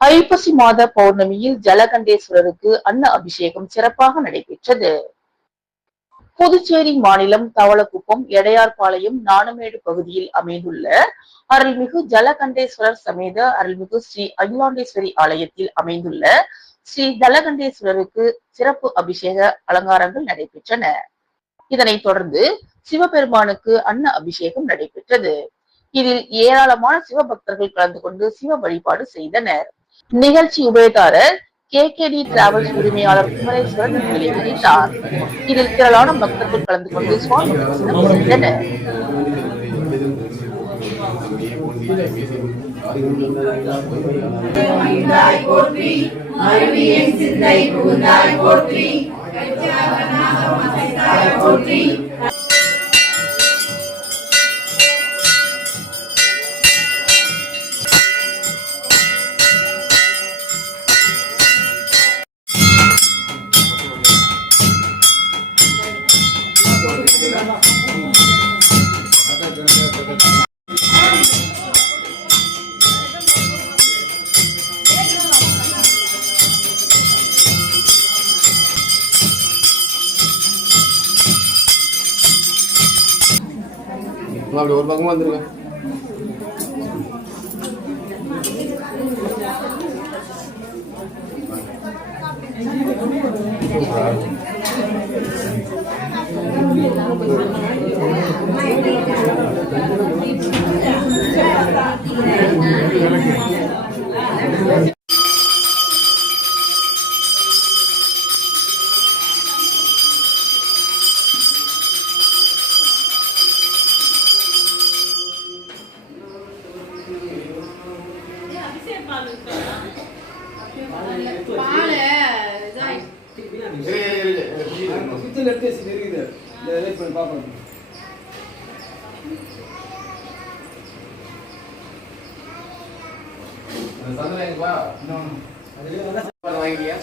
ஐப்பசி மாத பௌர்ணமியில் ஜலகண்டேஸ்வரருக்கு அன்ன அபிஷேகம் சிறப்பாக நடைபெற்றது. புதுச்சேரி மாநிலம் தவளக்குப்பம், எடையார்பாளையம், நாணமேடு பகுதியில் அமைந்துள்ள அருள்மிகு ஜலகண்டேஸ்வரர் சமேத அருள்மிகு ஸ்ரீ அகிலாண்டேஸ்வரி ஆலயத்தில் அமைந்துள்ள ஸ்ரீ ஜலகண்டேஸ்வரருக்கு சிறப்பு அபிஷேக அலங்காரங்கள் நடைபெற்றன. இதனைத் தொடர்ந்து சிவபெருமானுக்கு அன்ன அபிஷேகம் நடைபெற்றது. இதில் ஏராளமான சிவபக்தர்கள் கலந்து கொண்டு சிவ வழிபாடு செய்தனர். நிகழ்ச்சி உபயதாரர் KKD டிராவல்ஸ் உரிமையாளர் குமரேஸ்வரன் முன்னிலை வகித்தார். இதில் திரளான பக்தர்கள் கலந்து கொண்டு சுவாமி தரிசனம் செய்தனர். அப்படி ஒரு பக்கமா வந்துருங்க. வாங்கிக்கியா